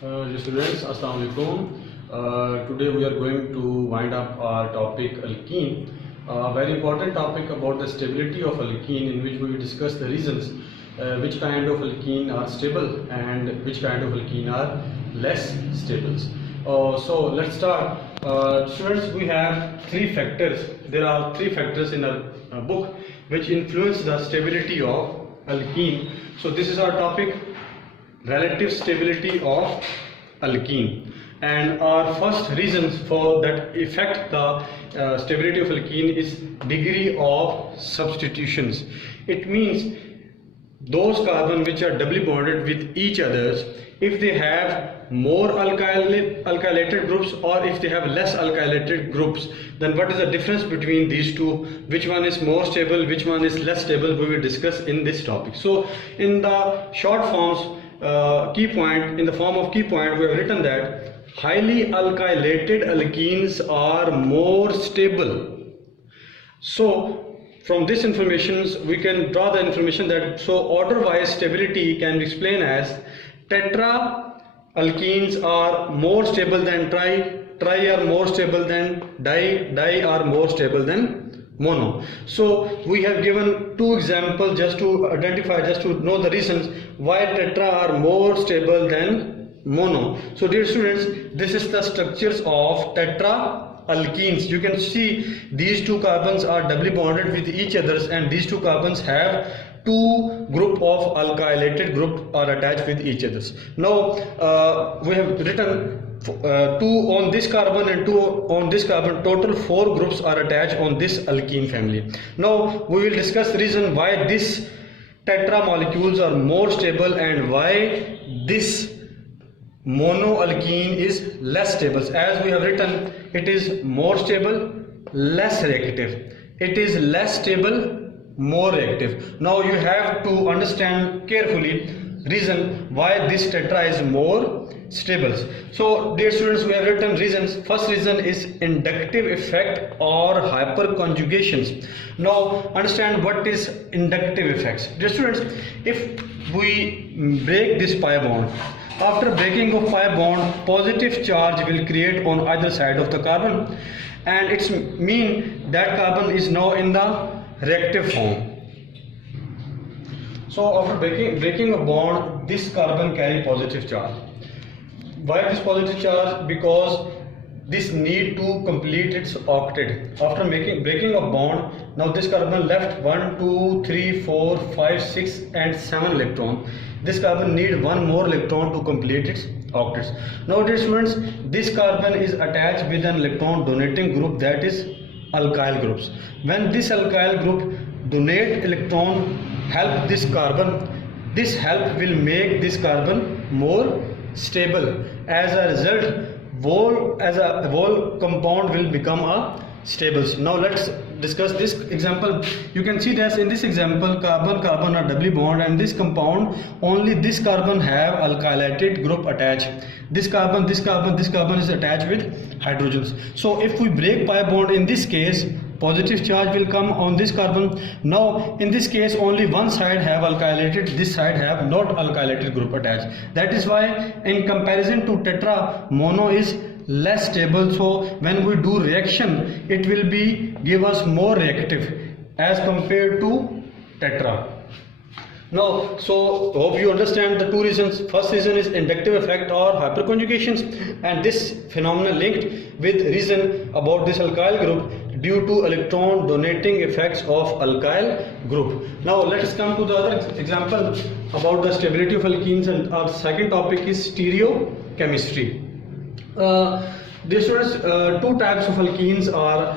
Dear students, Assalamu alaikum. Today we are going to wind up our topic alkene, a very important topic about the stability of alkene, in which we will discuss the reasons which kind of alkene are stable and which kind of alkene are less stable. So let's start. Students, we have three factors. There are three factors in our book which influence the stability of alkene. So this is our topic, relative stability of alkene, and our first reasons for that affect the stability of alkene is degree of substitutions. It means those carbon which are doubly bonded with each others, if they have more alkylated groups or if they have less alkylated groups, then what is the difference between these two, which one is more stable, which one is less stable, we will discuss in this topic. So in the short forms, key point, in the form of key point, we have written that highly alkylated alkenes are more stable. So from this information we can draw the information that order wise stability can be explained as tetra alkenes are more stable than tri are more stable than di are more stable than mono. So we have given two examples just to identify, just to know the reasons why tetra are more stable than mono. So dear students, this is the structures of tetra alkenes. You can see these two carbons are doubly bonded with each others, and these two carbons have two group of alkylated group are attached with each others. Now we have written two on this carbon and two on this carbon, total 4 groups are attached on this alkene family. Now we will discuss the reason why this tetra molecules are more stable and why this mono alkene is less stable. As we have written, it is more stable, less reactive. It is less stable, more reactive. Now you have to understand carefully reason why this tetra is more stable. So dear students, we have written reasons. First reason is inductive effect or hyperconjugations. Now understand what is inductive effects. Dear students, if we break this pi bond, after breaking of pi bond, positive charge will create on either side of the carbon, and it's mean that carbon is now in the reactive form. So after breaking a bond, this carbon carry positive charge. Why this positive charge? Because this need to complete its octet. After breaking a bond, now this carbon left 1, 2, 3, 4, 5, 6 and 7 electron. This carbon need one more electron to complete its octets. Now dear students, this carbon is attached with an electron donating group, that is alkyl groups. When this alkyl group donate electron help this carbon, this help will make this carbon more stable. As a result, whole compound will become a stable. Now let's discuss this example. You can see that in this example, carbon are doubly bond, and this compound, only this carbon have alkylated group attached. This carbon is attached with hydrogens. So if we break pi bond, in this case positive charge will come on this carbon. Now in this case only one side have alkylated, this side have not alkylated group attached. That is why in comparison to tetra, mono is less stable. So when we do reaction, it will be give us more reactive as compared to tetra. Now, so hope you understand the two reasons. First reason is inductive effect or hyperconjugations, and this phenomenon linked with reason about this alkyl group due to electron donating effects of alkyl group. Now let us come to the other example about the stability of alkenes, and our second topic is stereochemistry. Dear students, two types of alkenes are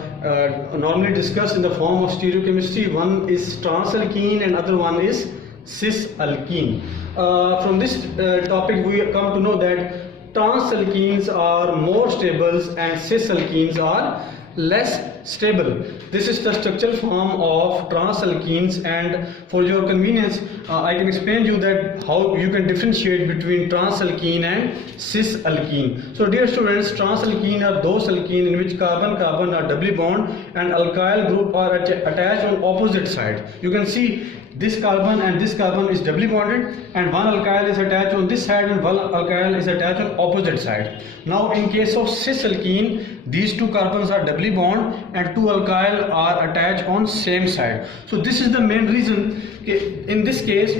normally discussed in the form of stereochemistry. One is transalkene and other one is cisalkene. From this topic we come to know that transalkenes are more stable and cisalkenes are less stable. This is the structural form of transalkenes, and for your convenience I can explain you that how you can differentiate between transalkene and cisalkene. So dear students, transalkene are those alkene in which carbon are doubly bond and alkyl group are attached on opposite side. You can see this carbon and this carbon is doubly bonded, and one alkyl is attached on this side and one alkyl is attached on opposite side. Now in case of cis alkene, these two carbons are doubly bonded and two alkyl are attached on same side. So this is the main reason. In this case,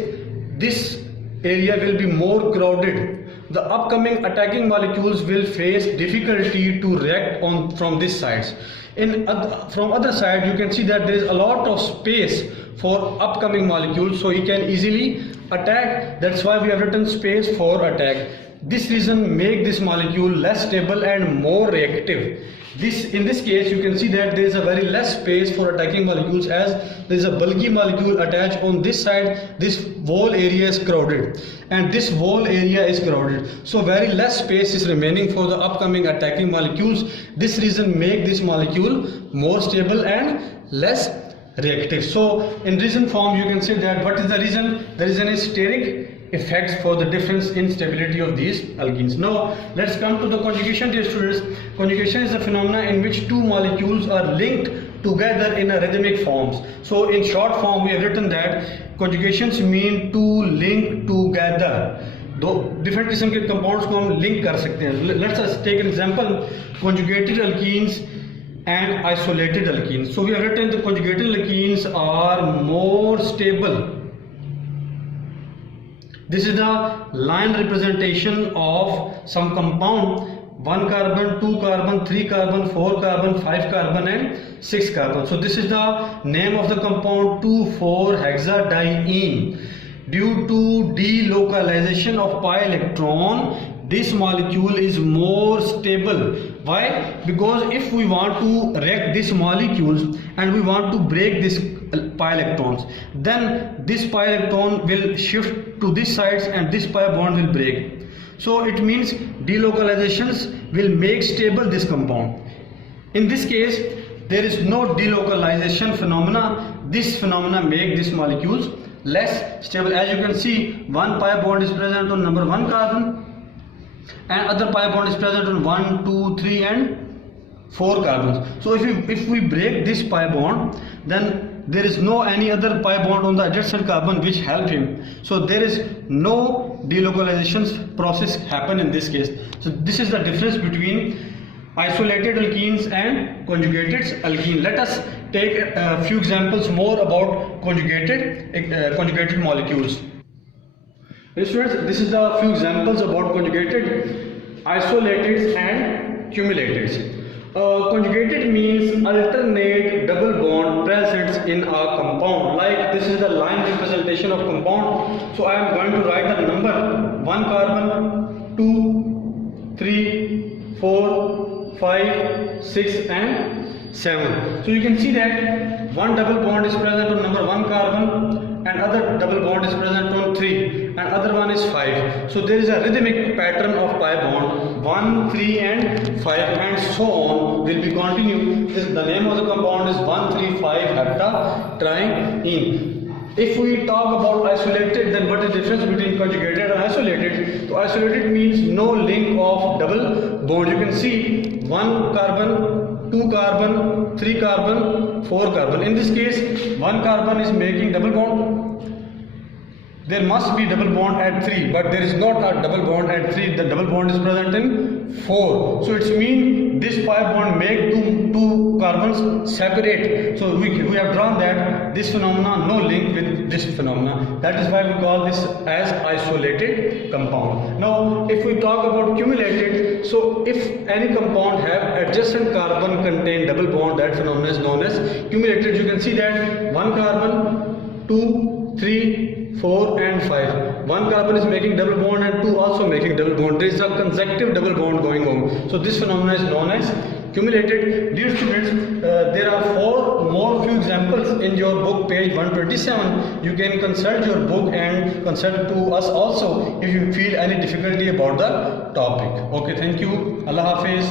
this area will be more crowded. The upcoming attacking molecules will face difficulty to react from this sides. From other side, you can see that there is a lot of space for upcoming molecules, so he can easily attack. That's why we have written space for attack. This reason make this molecule less stable and more reactive. In this case, you can see that there is a very less space for attacking molecules, as there is a bulky molecule attached on this side. This whole area is crowded and this whole area is crowded, so very less space is remaining for the upcoming attacking molecules. This reason make this molecule more stable and less reactive. So in reason form, you can say that what is the reason? The reason is steric effects for the difference in stability of these alkenes. Now let's come to the conjugation, dear students. Conjugation is a phenomenon in which two molecules are linked together in a rhythmic forms. So in short form, we have written that conjugations mean to link together. दो different किस्म के compounds को हम link कर सकते हैं. Let's just take an example: conjugated alkenes and isolated alkenes. So we have written the conjugated alkenes are more stable. This is the line representation of some compound: 1 carbon, 2 carbon, 3 carbon, 4 carbon, 5 carbon and 6 carbon. So this is the name of the compound 2,4-hexadiene. Due to delocalization of pi electron, this molecule is more stable. Why? Because if we want to react these molecules and we want to break this pi electrons, then this pi electron will shift to this sides and this pi bond will break. So it means delocalizations will make stable this compound. In this case, there is no delocalization phenomena. This phenomena make these molecules less stable. As you can see, one pi bond is present on number 1 carbon and other pi bond is present on 1, 2, 3 and 4 carbons. So if we break this pi bond, then there is no any other pi bond on the adjacent carbon which help him. So there is no delocalization process happen in this case. So this is the difference between isolated alkenes and conjugated alkene. Let us take a few examples more about conjugated molecules. Students, this is the few examples about conjugated, isolated and cumulated. Conjugated means alternate double bond present in a compound. Like this is the line representation of compound. So I am going to write the number: 1 carbon, 2, 3, 4, 5, 6 and 7. So you can see that one double bond is present on number 1 carbon and other double bond is present on 3 and other one is 5. So there is a rhythmic pattern of pi bond: 1, 3 and 5 and so on will be continued. The name of the compound is 1,3,5-heptatriene. If we talk about isolated, then what is the difference between conjugated and isolated? So isolated means no link of double bond. You can see 1 carbon, 2 carbon, 3 carbon, 4 carbon. In this case, 1 carbon is making double bond. There must be double bond at 3, but there is not a double bond at 3. The double bond is present in 4. So it means this pi bond make two carbons separate. So we have drawn that this phenomena no link with this phenomena. That is why we call this as isolated compound. Now if we talk about cumulated, so if any compound have adjacent carbon contain double bond, that phenomena is known as cumulated. You can see that 1 carbon, 2, 3, 4 and 5. 1 carbon is making double bond and 2 also making double bond. There is a consecutive double bond going on. So this phenomena is known as cumulated. Dear students, there are 4 more few examples in your book, page 127. You can consult your book and consult to us also if you feel any difficulty about the topic. Okay, thank you. Allah Hafiz.